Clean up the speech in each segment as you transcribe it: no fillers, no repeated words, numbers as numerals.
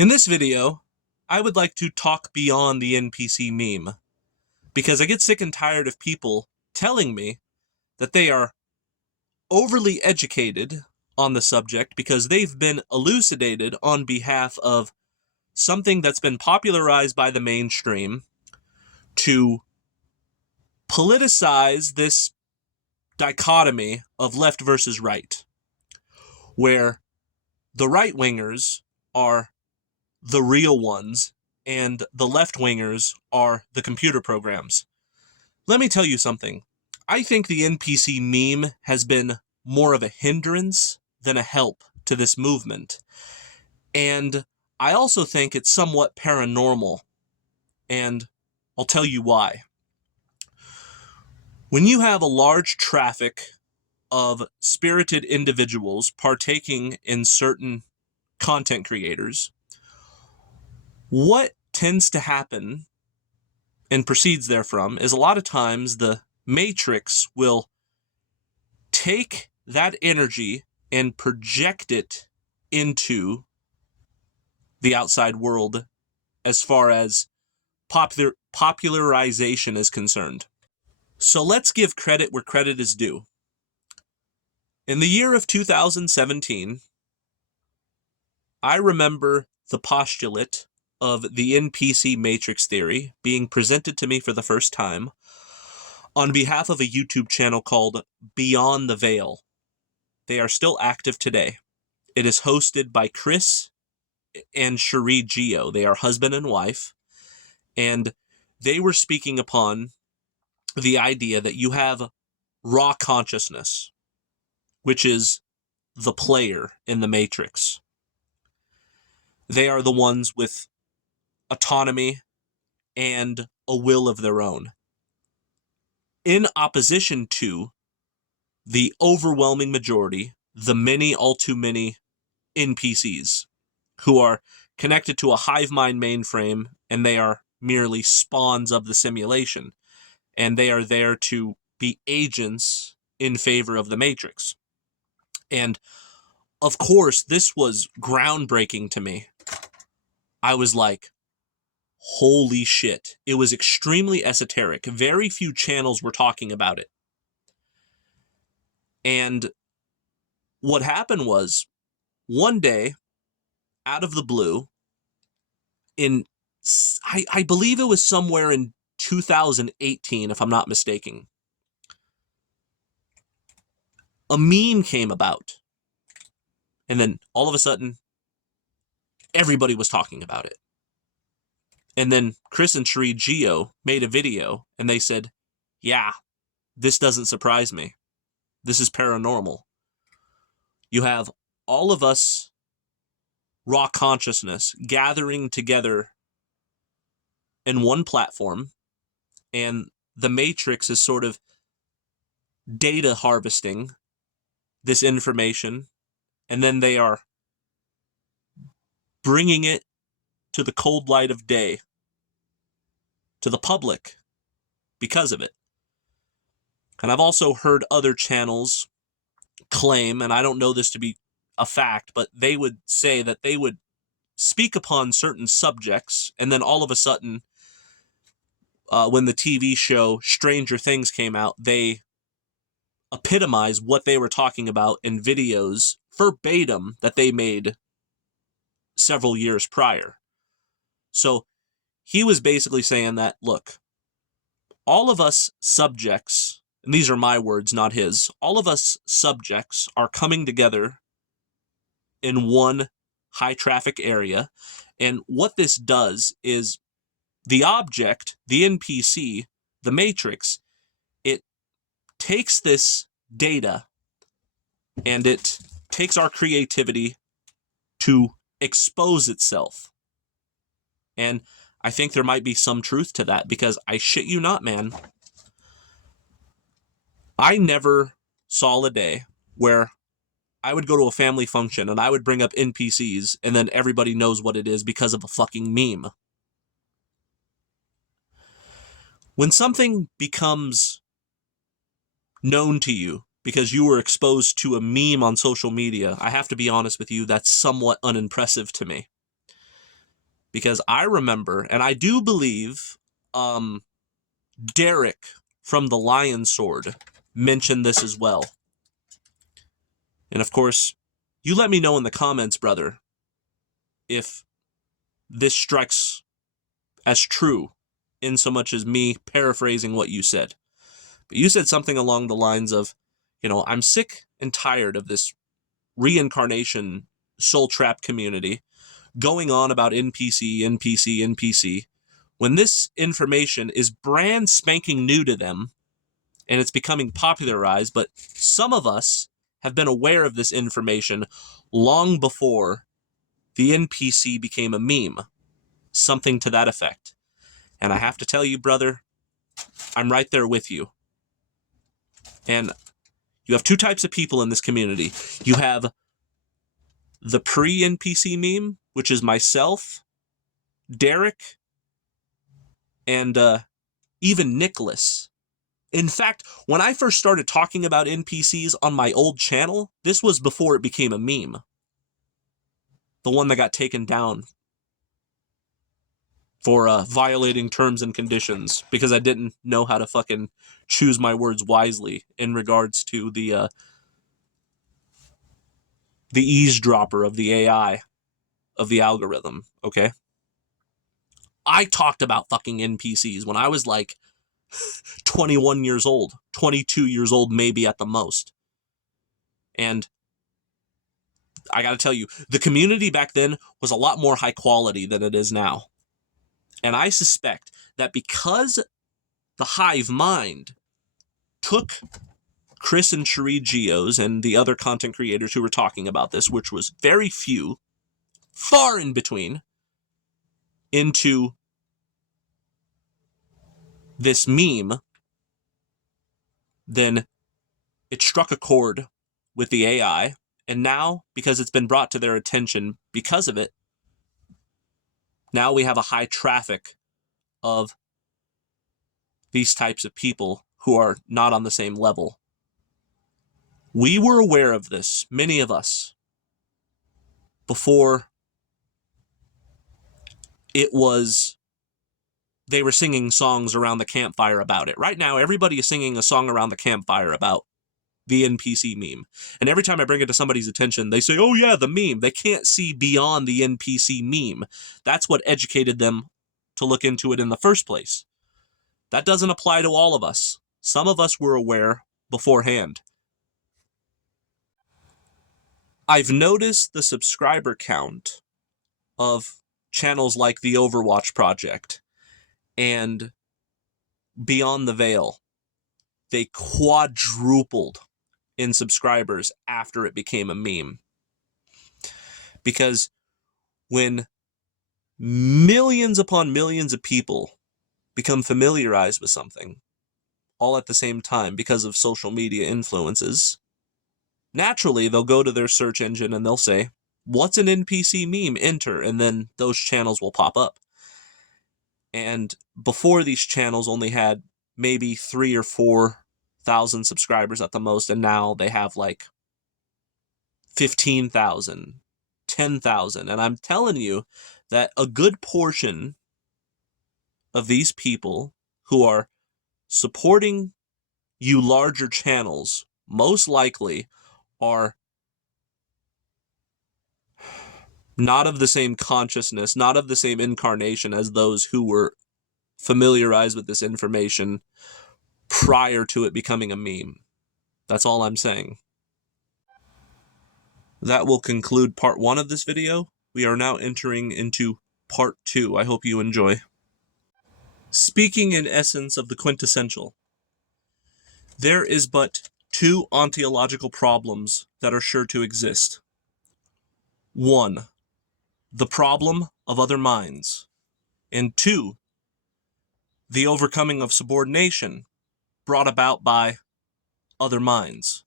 In this video, I would like to talk beyond the NPC meme, because I get sick and tired of people telling me that they are overly educated on the subject because they've been elucidated on behalf of something that's been popularized by the mainstream to politicize this dichotomy of left versus right, where the right-wingers are the real ones and the left-wingers are the computer programs. Let me tell you something. I think the NPC meme has been more of a hindrance than a help to this movement. And I also think it's somewhat paranormal. And I'll tell you why. When you have a large traffic of spirited individuals partaking in certain content creators, what tends to happen and proceeds therefrom is a lot of times the Matrix will take that energy and project it into the outside world as far as popularization is concerned. So let's give credit where credit is due. In the year of 2017, I remember the postulate of the NPC matrix theory being presented to me for the first time on behalf of a YouTube channel called Beyond the Veil. They are still active today. It is hosted by Chris and Cherie Geo. They are husband and wife, and they were speaking upon the idea that you have raw consciousness, which is the player in the matrix. They are the ones with autonomy and a will of their own, in opposition to the overwhelming majority, the many, all too many NPCs who are connected to a hive mind mainframe, and they are merely spawns of the simulation, and they are there to be agents in favor of the Matrix. And of course, this was groundbreaking to me. I was like, holy shit. It was extremely esoteric. Very few channels were talking about it. And what happened was, one day, out of the blue, I believe it was somewhere in 2018, if I'm not mistaken, a meme came about. And then all of a sudden, everybody was talking about it. And then Chris and Cherie Geo made a video, and they said, yeah, this doesn't surprise me. This is paranormal. You have all of us raw consciousness gathering together in one platform, and the Matrix is sort of data harvesting this information, and then they are bringing it to the cold light of day, to the public, because of it. And I've also heard other channels claim, and I don't know this to be a fact, but they would say that they would speak upon certain subjects, and then all of a sudden, when the TV show Stranger Things came out, they epitomized what they were talking about in videos verbatim that they made several years prior. So he was basically saying that, look, all of us subjects, and these are my words, not his, all of us subjects are coming together in one high traffic area. And what this does is the object, the NPC, the Matrix, it takes this data and it takes our creativity to expose itself. And I think there might be some truth to that, because I shit you not, man, I never saw a day where I would go to a family function and I would bring up NPCs and then everybody knows what it is because of a fucking meme. When something becomes known to you because you were exposed to a meme on social media, I have to be honest with you, that's somewhat unimpressive to me. Because I remember, and I do believe Derek from the Lion Sword mentioned this as well. And of course, you let me know in the comments, brother, if this strikes as true in so much as me paraphrasing what you said. But you said something along the lines of, I'm sick and tired of this reincarnation soul trap community going on about NPC, NPC, NPC, when this information is brand spanking new to them and it's becoming popularized, but some of us have been aware of this information long before the NPC became a meme, something to that effect. And I have to tell you, brother, I'm right there with you. And you have two types of people in this community. You have the pre-NPC meme, which is myself, Derek, and even Nicholas. In fact, when I first started talking about NPCs on my old channel, this was before it became a meme. The one that got taken down for violating terms and conditions because I didn't know how to fucking choose my words wisely in regards to the eavesdropper of the AI, of the algorithm, okay? I talked about fucking NPCs when I was like 21 years old, 22 years old maybe at the most. And I gotta tell you, the community back then was a lot more high quality than it is now. And I suspect that because the hive mind took Chris and Cherie Geos and the other content creators who were talking about this, which was very few, far in between, into this meme, then it struck a chord with the AI. And now, because it's been brought to their attention because of it, now we have a high traffic of these types of people who are not on the same level. We were aware of this, many of us, before they were singing songs around the campfire about it. Right now, everybody is singing a song around the campfire about the NPC meme. And every time I bring it to somebody's attention, they say, oh yeah, the meme. They can't see beyond the NPC meme. That's what educated them to look into it in the first place. That doesn't apply to all of us. Some of us were aware beforehand. I've noticed the subscriber count of channels like the Overwatch Project and Beyond the Veil. They quadrupled in subscribers after it became a meme. Because when millions upon millions of people become familiarized with something, all at the same time because of social media influences, naturally they'll go to their search engine and they'll say, what's an NPC meme? Enter, and then those channels will pop up. And before, these channels only had maybe 3,000 or 4,000 subscribers at the most, and now they have like 15,000, 10,000. And I'm telling you that a good portion of these people who are supporting you larger channels most likely are not of the same consciousness, not of the same incarnation as those who were familiarized with this information prior to it becoming a meme. That's all I'm saying. That will conclude part 1 of this video. We are now entering into part 2. I hope you enjoy. Speaking in essence of the quintessential, there is but 2 ontological problems that are sure to exist. 1, the problem of other minds. And 2, the overcoming of subordination brought about by other minds.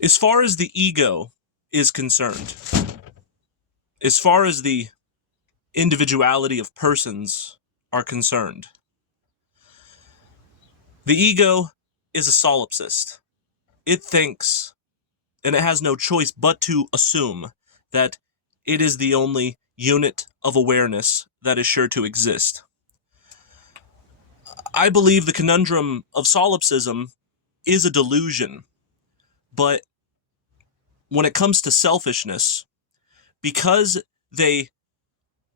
As far as the ego is concerned, as far as the individuality of persons are concerned, the ego is a solipsist. It thinks, and it has no choice but to assume, that it is the only unit of awareness that is sure to exist. I believe the conundrum of solipsism is a delusion, but when it comes to selfishness, because they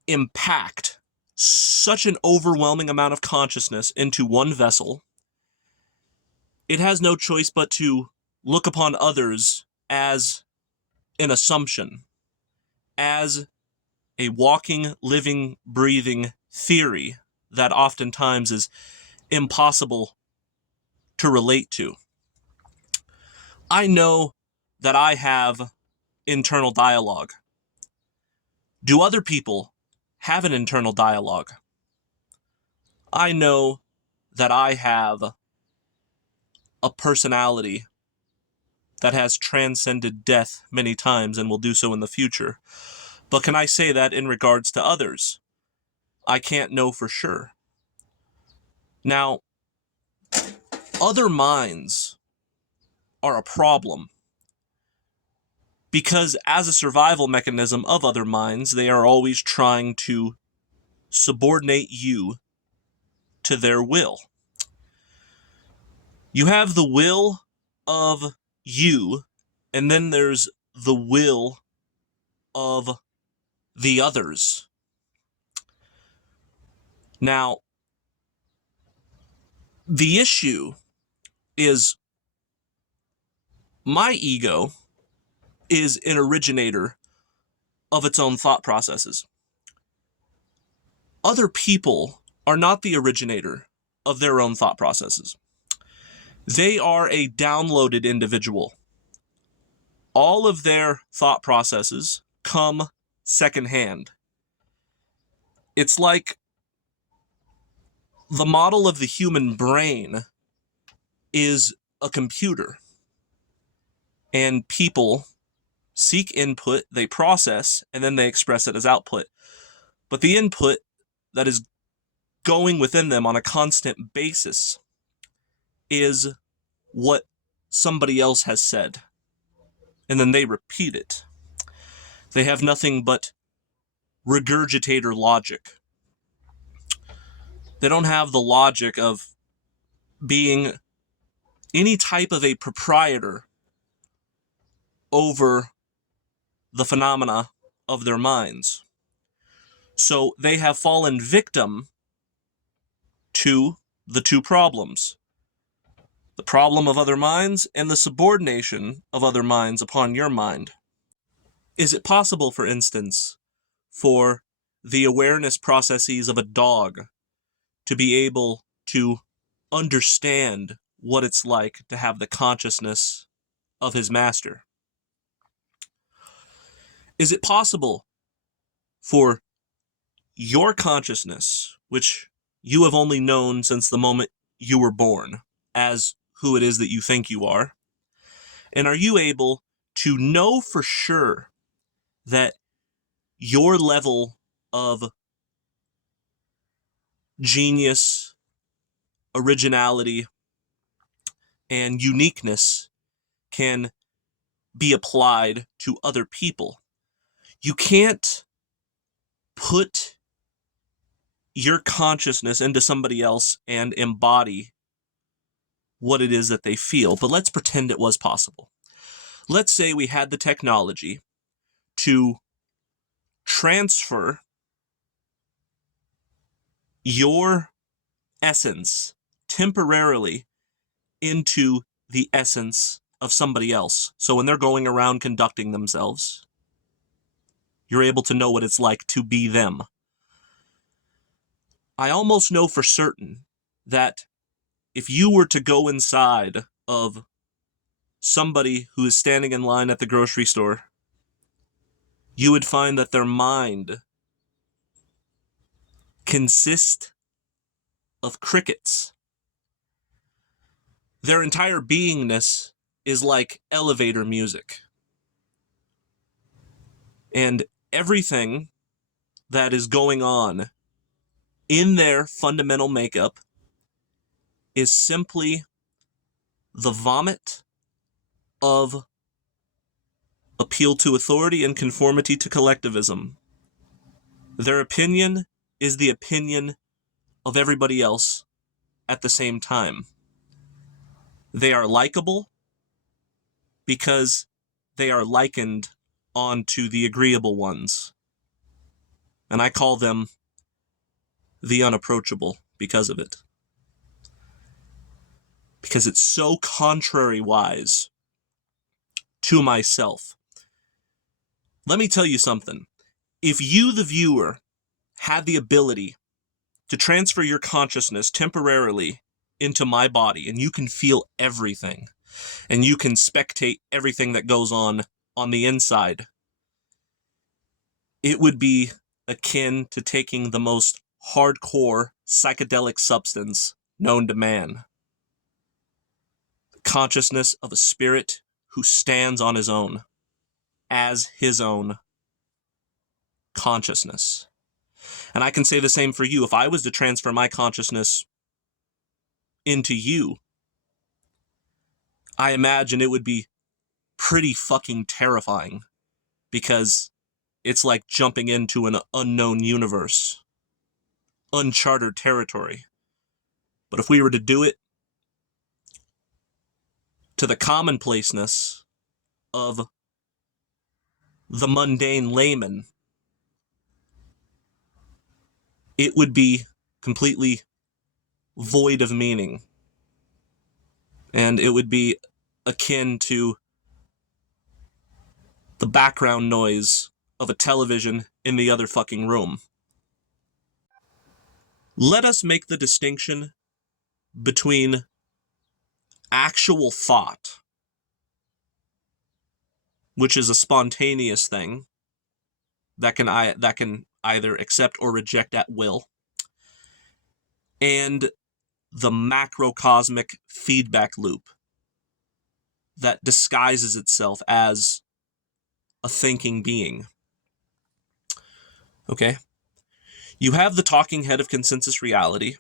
impact such an overwhelming amount of consciousness into one vessel, it has no choice but to look upon others as an assumption, as a walking, living, breathing theory that oftentimes is impossible to relate to. I know that I have internal dialogue. Do other people have an internal dialogue? I know that I have a personality that has transcended death many times and will do so in the future. But can I say that in regards to others? I can't know for sure. Now, other minds are a problem because as a survival mechanism of other minds, they are always trying to subordinate you to their will. You have the will of you, and then there's the will of the others. Now, the issue is my ego is an originator of its own thought processes. Other people are not the originator of their own thought processes. They are a downloaded individual. All of their thought processes come secondhand. It's like the model of the human brain is a computer, and people seek input, they process, and then they express it as output. But the input that is going within them on a constant basis is what somebody else has said, and then they repeat it. They have nothing but regurgitator logic. They don't have the logic of being any type of a proprietor over the phenomena of their minds. So they have fallen victim to the two problems: the problem of other minds and the subordination of other minds upon your mind. Is it possible, for instance, for the awareness processes of a dog to be able to understand what it's like to have the consciousness of his master? Is it possible for your consciousness, which you have only known since the moment you were born, as who it is that you think you are, and are you able to know for sure that your level of genius, originality, and uniqueness can be applied to other people? You can't put your consciousness into somebody else and embody what it is that they feel, but let's pretend it was possible. Let's say we had the technology to transfer your essence temporarily into the essence of somebody else. So when they're going around conducting themselves, you're able to know what it's like to be them. I almost know for certain that if you were to go inside of somebody who is standing in line at the grocery store, you would find that their mind consists of crickets. Their entire beingness is like elevator music. And everything that is going on in their fundamental makeup is simply the vomit of appeal to authority and conformity to collectivism. Their opinion is the opinion of everybody else at the same time. They are likable because they are likened onto the agreeable ones. And I call them the unapproachable because of it. Because it's so contrary-wise to myself. Let me tell you something. If you, the viewer, had the ability to transfer your consciousness temporarily into my body, and you can feel everything, and you can spectate everything that goes on the inside, it would be akin to taking the most hardcore psychedelic substance known to man. The consciousness of a spirit who stands on his own, as his own consciousness. And I can say the same for you. If I was to transfer my consciousness into you, I imagine it would be pretty fucking terrifying, because it's like jumping into an unknown universe, uncharted territory. But if we were to do it to the commonplaceness of the mundane layman, it would be completely void of meaning. And it would be akin to the background noise of a television in the other fucking room. Let us make the distinction between actual thought, which is a spontaneous thing that can either accept or reject at will, and the macrocosmic feedback loop that disguises itself as a thinking being. Okay? You have the talking head of consensus reality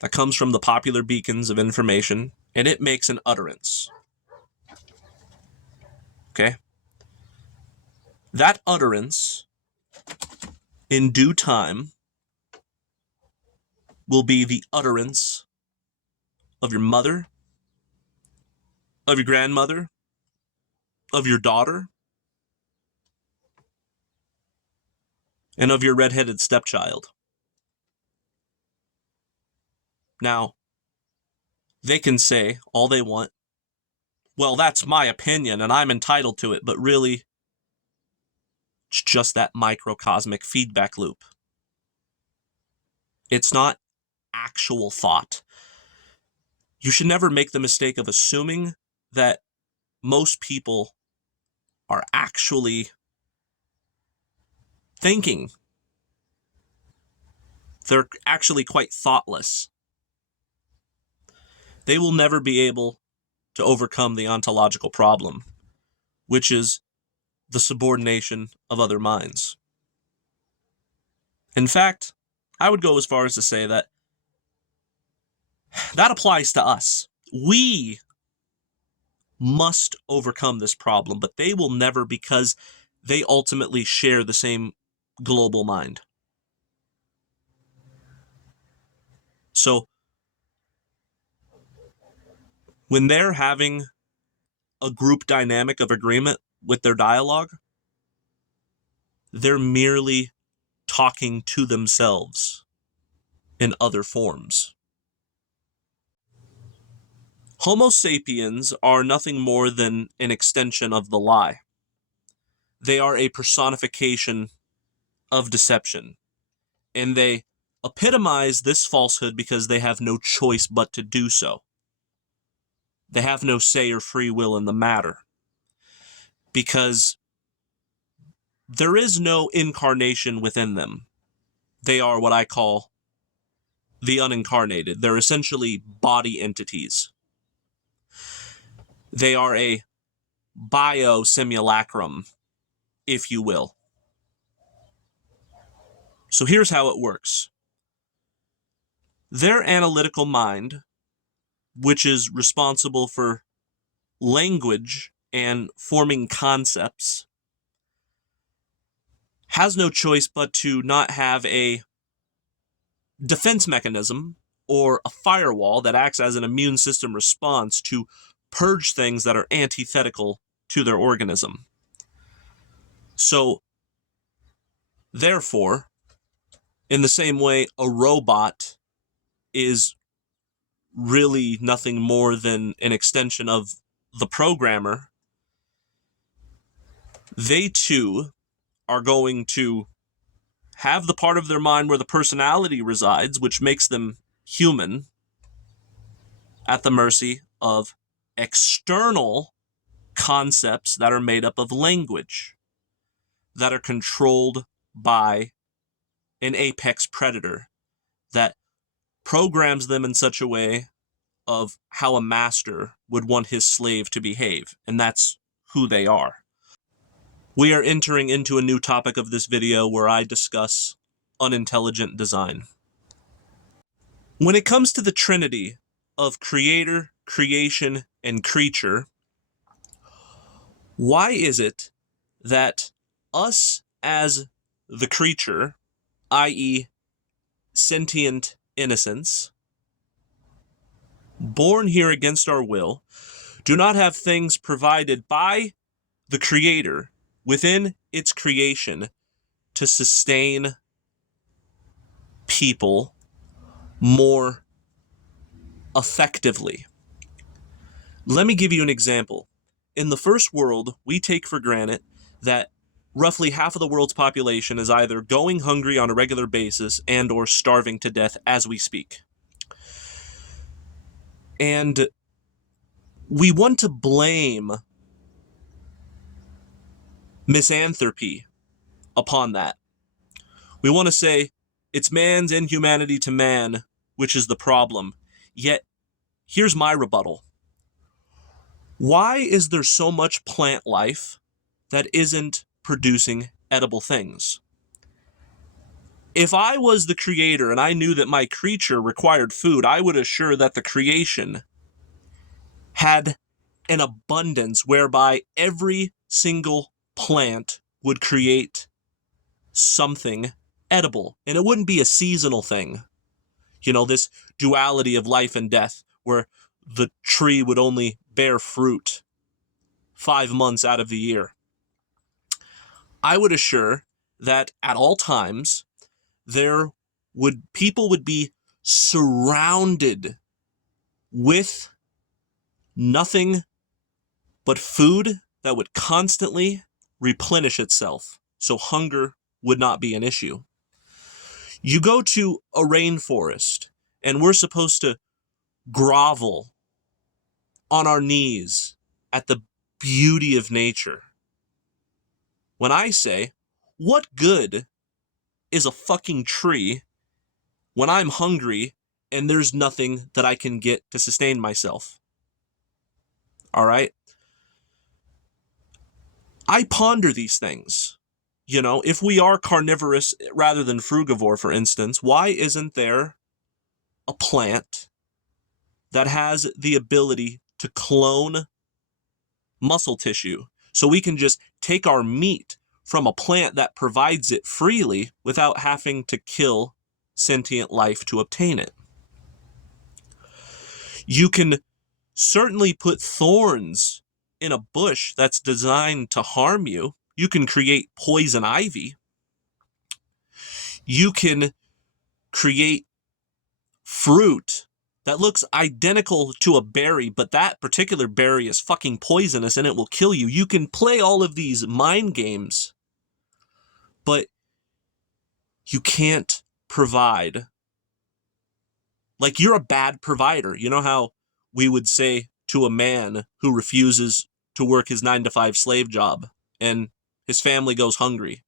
that comes from the popular beacons of information, and it makes an utterance. Okay? That utterance, in due time, will be the utterance of your mother, of your grandmother, of your daughter, and of your redheaded stepchild. Now, they can say all they want, well, that's my opinion and I'm entitled to it, but really, it's just that microcosmic feedback loop. It's not actual thought. You should never make the mistake of assuming that most people are actually thinking. They're actually quite thoughtless. They will never be able to overcome the ontological problem, which is the subordination of other minds. In fact, I would go as far as to say that applies to us. We must overcome this problem, but they will never, because they ultimately share the same global mind. So, when they're having a group dynamic of agreement with their dialogue, they're merely talking to themselves in other forms. Homo sapiens are nothing more than an extension of the lie. They are a personification of deception, and they epitomize this falsehood because they have no choice but to do so. They have no say or free will in the matter, because there is no incarnation within them. They are what I call the unincarnated. They're essentially body entities. They are a biosimulacrum, if you will. So here's how it works. Their analytical mind, which is responsible for language and forming concepts has no choice but to not have a defense mechanism or a firewall that acts as an immune system response to purge things that are antithetical to their organism. So, therefore, in the same way, a robot is really nothing more than an extension of the programmer. They too are going to have the part of their mind where the personality resides, which makes them human, at the mercy of external concepts that are made up of language, that are controlled by an apex predator that programs them in such a way of how a master would want his slave to behave, and that's who they are. We are entering into a new topic of this video where I discuss unintelligent design. When it comes to the trinity of creator, creation, and creature, why is it that us as the creature, i.e., sentient innocence, born here against our will, do not have things provided by the creator within its creation to sustain people more effectively? Let me give you an example. In the first world, we take for granted that roughly half of the world's population is either going hungry on a regular basis and or starving to death as we speak. And we want to blame misanthropy upon that. We want to say it's man's inhumanity to man which is the problem. Yet, here's my rebuttal. Why is there so much plant life that isn't producing edible things? If I was the creator and I knew that my creature required food, I would assure that the creation had an abundance whereby every single plant would create something edible. And it wouldn't be a seasonal thing. You know, this duality of life and death, where the tree would only bear fruit 5 months out of the year. I would assure that at all times, people would be surrounded with nothing but food that would constantly replenish itself, so hunger would not be an issue. You go to a rainforest, and we're supposed to grovel on our knees at the beauty of nature. When I say, what good is a fucking tree when I'm hungry and there's nothing that I can get to sustain myself? All right? I ponder these things. You know, if we are carnivorous rather than frugivore, for instance, why isn't there a plant that has the ability to clone muscle tissue so we can just take our meat from a plant that provides it freely without having to kill sentient life to obtain it? You can certainly put thorns in a bush that's designed to harm you. You can create poison ivy. You can create fruit that looks identical to a berry, but that particular berry is fucking poisonous and it will kill you. You can play all of these mind games, but you can't provide. Like, you're a bad provider. You know how we would say to a man who refuses to work his 9-to-5 slave job and his family goes hungry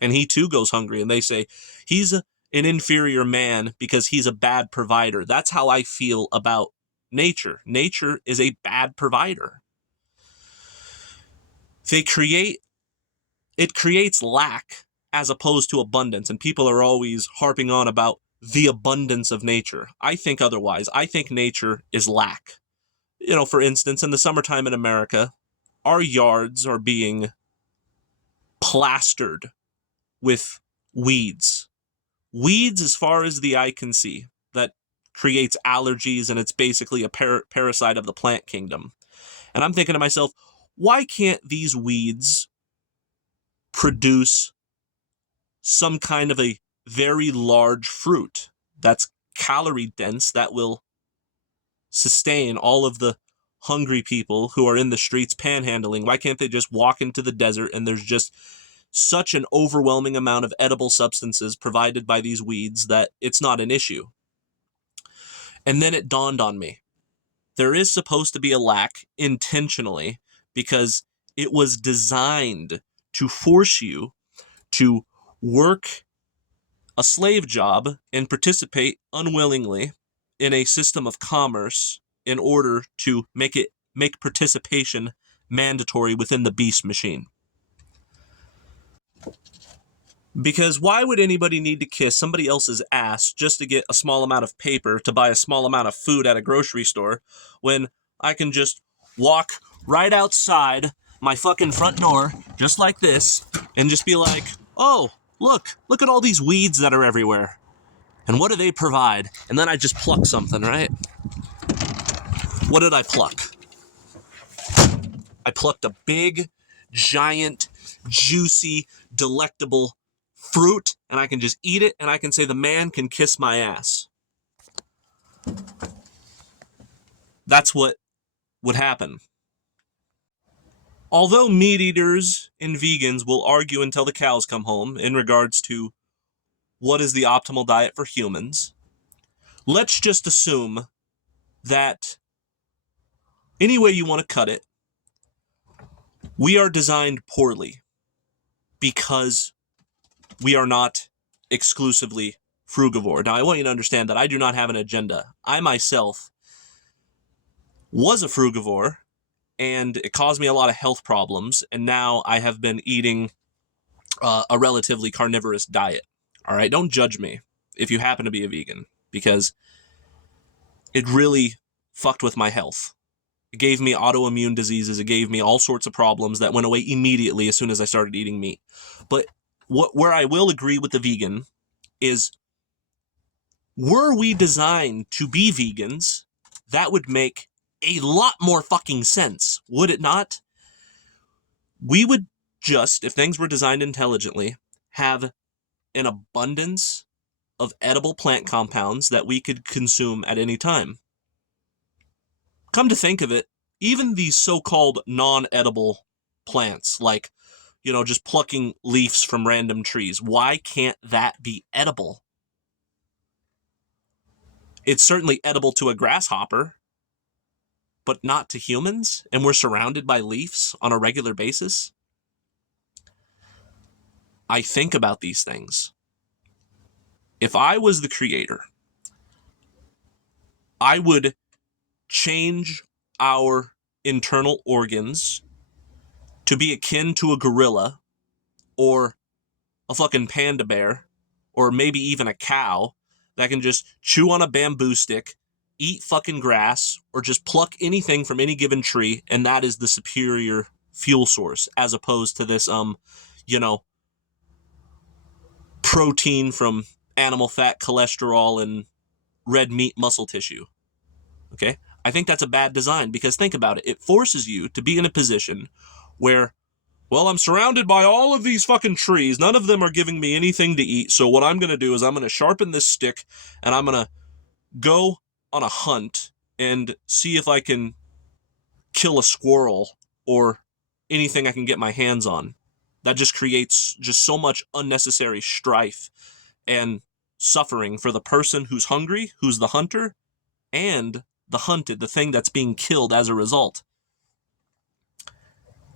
and he too goes hungry, and they say he's an inferior man because he's a bad provider. That's how I feel about nature. Nature is a bad provider. It creates lack as opposed to abundance, and people are always harping on about the abundance of nature. I think otherwise. I think nature is lack. You know, for instance, in the summertime in America, our yards are being plastered with weeds. Weeds as far as the eye can see, that creates allergies, and it's basically a parasite of the plant kingdom. And I'm thinking to myself, why can't these weeds produce some kind of a very large fruit that's calorie dense, that will sustain all of the hungry people who are in the streets panhandling? Why can't they just walk into the desert and there's just such an overwhelming amount of edible substances provided by these weeds that it's not an issue? And then it dawned on me, there is supposed to be a lack intentionally, because it was designed to force you to work a slave job and participate unwillingly in a system of commerce in order to make participation mandatory within the beast machine. Because why would anybody need to kiss somebody else's ass just to get a small amount of paper to buy a small amount of food at a grocery store, when I can just walk right outside my fucking front door, just like this, and just be like, oh, look at all these weeds that are everywhere. And what do they provide? And then I just pluck something, right? What did I pluck? I plucked a big, giant, juicy, delectable fruit, and I can just eat it, and I can say the man can kiss my ass. That's what would happen. Although meat eaters and vegans will argue until the cows come home in regards to what is the optimal diet for humans, let's just assume that any way you want to cut it, we are designed poorly because we are not exclusively frugivore. Now, I want you to understand that I do not have an agenda. I myself was a frugivore, and it caused me a lot of health problems, and now I have been eating a relatively carnivorous diet. All right, don't judge me if you happen to be a vegan, because it really fucked with my health. It gave me autoimmune diseases. It gave me all sorts of problems that went away immediately as soon as I started eating meat. But where I will agree with the vegan is, were we designed to be vegans, that would make a lot more fucking sense, would it not? We would just, if things were designed intelligently, have an abundance of edible plant compounds that we could consume at any time. Come to think of it, even these so-called non-edible plants, like, just plucking leaves from random trees, why can't that be edible? It's certainly edible to a grasshopper, but not to humans, and we're surrounded by leaves on a regular basis. I think about these things. If I was the creator, I would change our internal organs to be akin to a gorilla, or a fucking panda bear, or maybe even a cow that can just chew on a bamboo stick, eat fucking grass, or just pluck anything from any given tree, and that is the superior fuel source, as opposed to this, protein from animal fat, cholesterol, and red meat muscle tissue. Okay? I think that's a bad design, because think about it. It forces you to be in a position where, well, I'm surrounded by all of these fucking trees. None of them are giving me anything to eat. So what I'm going to do is I'm going to sharpen this stick, and I'm going to go on a hunt and see if I can kill a squirrel or anything I can get my hands on. That just creates just so much unnecessary strife and suffering for the person who's hungry, who's the hunter, and the hunted, the thing that's being killed as a result.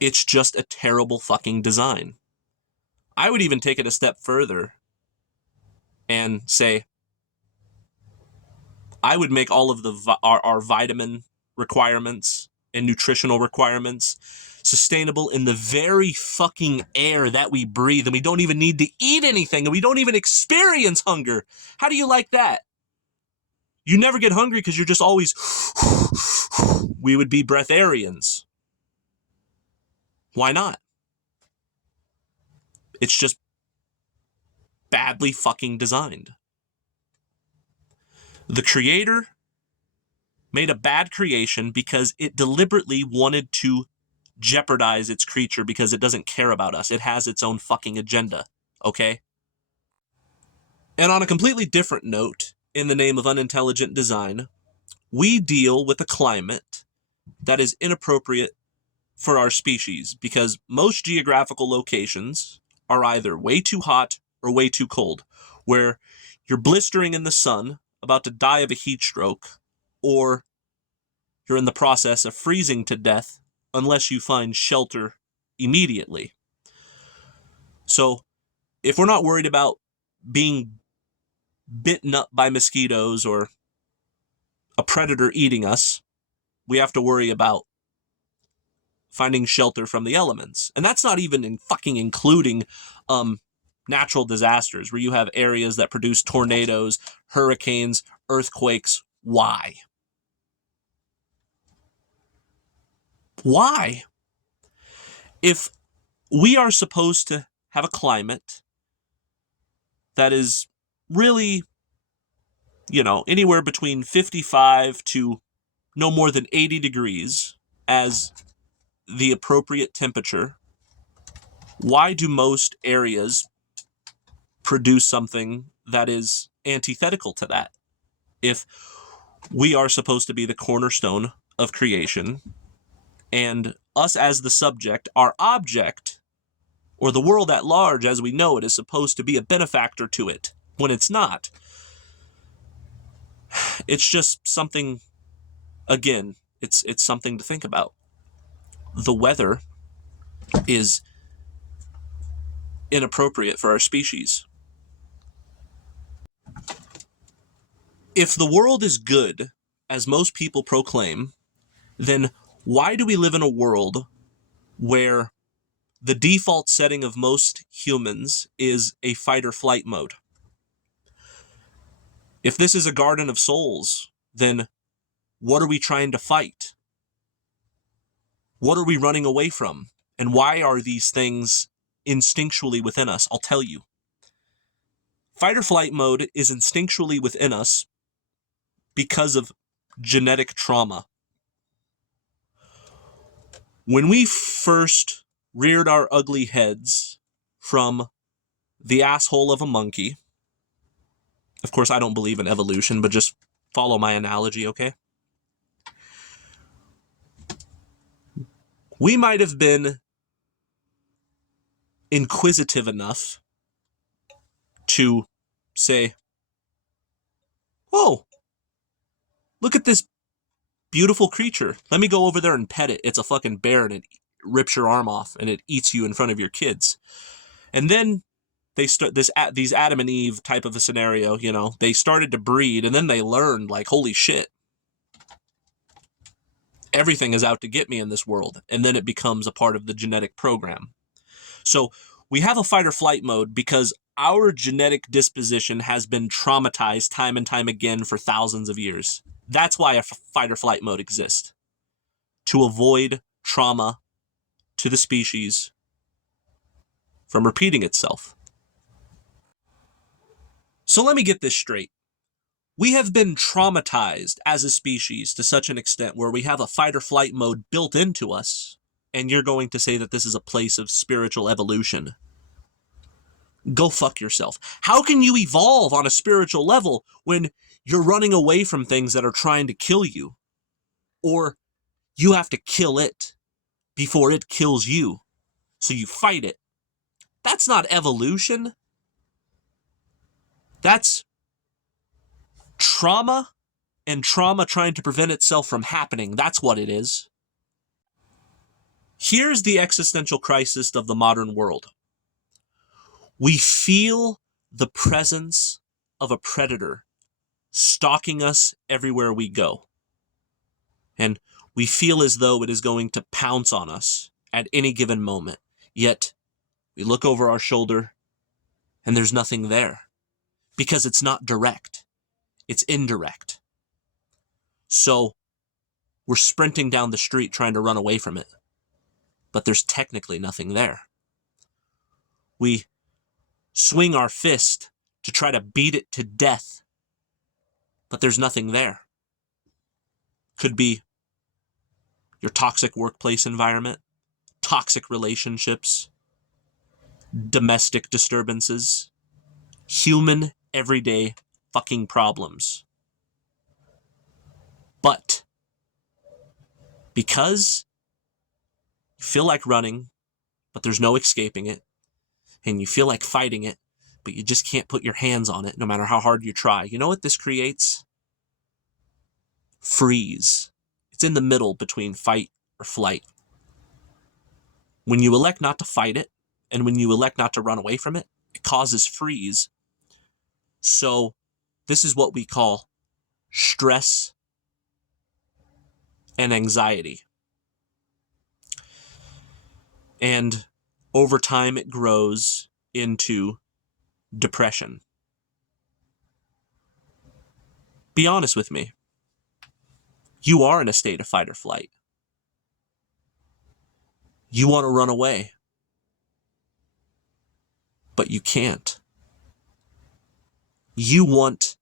It's just a terrible fucking design. I would even take it a step further and say, I would make all of our vitamin requirements and nutritional requirements sustainable in the very fucking air that we breathe, and we don't even need to eat anything, and we don't even experience hunger. How do you like that? You never get hungry because you're just always... We would be breatharians. Why not? It's just badly fucking designed. The creator made a bad creation because it deliberately wanted to jeopardize its creature because it doesn't care about us. It has its own fucking agenda, okay? And on a completely different note, in the name of unintelligent design, we deal with a climate that is inappropriate for our species because most geographical locations are either way too hot or way too cold, where you're blistering in the sun, about to die of a heat stroke, or you're in the process of freezing to death unless you find shelter immediately. So, if we're not worried about being bitten up by mosquitoes or a predator eating us, we have to worry about finding shelter from the elements. And that's not even fucking including natural disasters where you have areas that produce tornadoes, hurricanes, earthquakes. Why? Why? If we are supposed to have a climate that is really, anywhere between 55 to no more than 80 degrees as the appropriate temperature, why do most areas produce something that is antithetical to that? If we are supposed to be the cornerstone of creation, and us as the subject, our object, or the world at large as we know it, is supposed to be a benefactor to it, when it's not. It's just something, again, it's something to think about. The weather is inappropriate for our species. If the world is good, as most people proclaim, then why do we live in a world where the default setting of most humans is a fight or flight mode? If this is a garden of souls, then what are we trying to fight? What are we running away from? And why are these things instinctually within us? I'll tell you. Fight or flight mode is instinctually within us because of genetic trauma. When we first reared our ugly heads from the asshole of a monkey, of course, I don't believe in evolution, but just follow my analogy, okay? We might have been inquisitive enough to say, oh, look at this beautiful creature. Let me go over there and pet it. It's a fucking bear and it rips your arm off and it eats you in front of your kids. And then they start these Adam and Eve type of a scenario, they started to breed and then they learned, like, holy shit, everything is out to get me in this world. And then it becomes a part of the genetic program. So we have a fight or flight mode because our genetic disposition has been traumatized time and time again for thousands of years. That's why a fight or flight mode exists. To avoid trauma to the species from repeating itself. So let me get this straight. We have been traumatized as a species to such an extent where we have a fight or flight mode built into us, and you're going to say that this is a place of spiritual evolution. Go fuck yourself. How can you evolve on a spiritual level when you're running away from things that are trying to kill you? Or you have to kill it before it kills you, so you fight it. That's not evolution. That's trauma, and trauma trying to prevent itself from happening. That's what it is. Here's the existential crisis of the modern world. We feel the presence of a predator stalking us everywhere we go. And we feel as though it is going to pounce on us at any given moment. Yet, we look over our shoulder and there's nothing there. Because it's not direct. It's indirect. So, we're sprinting down the street trying to run away from it. but there's technically nothing there. We swing our fist to try to beat it to death, but there's nothing there. Could be your toxic workplace environment, toxic relationships, domestic disturbances, human, everyday fucking problems. But because you feel like running, but there's no escaping it, and you feel like fighting it, but you just can't put your hands on it no matter how hard you try, you know what this creates? Freeze. It's in the middle between fight or flight. When you elect not to fight it, and when you elect not to run away from it, it causes freeze. So this is what we call stress and anxiety. And over time, it grows into depression. Be honest with me. You are in a state of fight or flight. You want to run away, but you can't. You want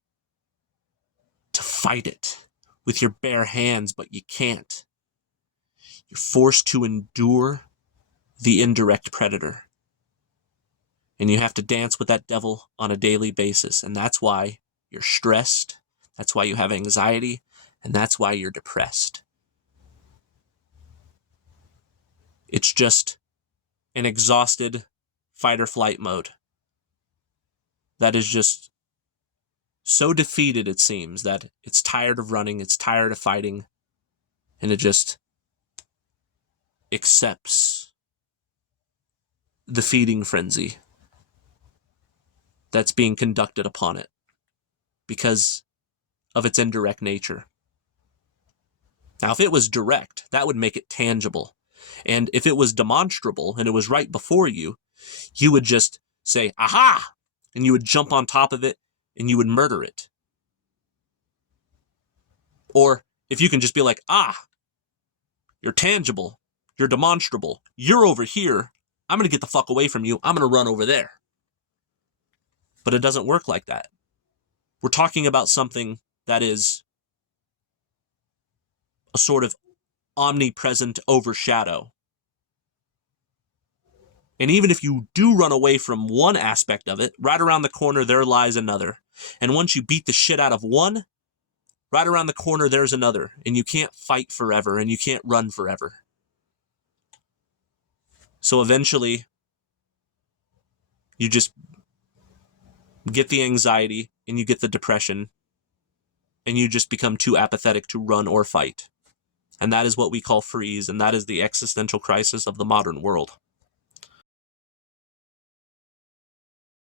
to fight it with your bare hands, but you can't. You're forced to endure the indirect predator. And you have to dance with that devil on a daily basis. And that's why you're stressed. That's why you have anxiety. And that's why you're depressed. It's just an exhausted fight or flight mode that is just so defeated, it seems, that it's tired of running, it's tired of fighting, and it just accepts the feeding frenzy that's being conducted upon it because of its indirect nature. Now, if it was direct, that would make it tangible. And if it was demonstrable and it was right before you, you would just say, aha! And you would jump on top of it and you would murder it. Or if you can just be like, you're tangible, you're demonstrable, you're over here, I'm going to get the fuck away from you, I'm going to run over there. But it doesn't work like that. We're talking about something that is a sort of omnipresent overshadow. And even if you do run away from one aspect of it, right around the corner there lies another. And once you beat the shit out of one, right around the corner there's another. And you can't fight forever and you can't run forever. So eventually, you just get the anxiety and you get the depression and you just become too apathetic to run or fight. And that is what we call freeze, and that is the existential crisis of the modern world.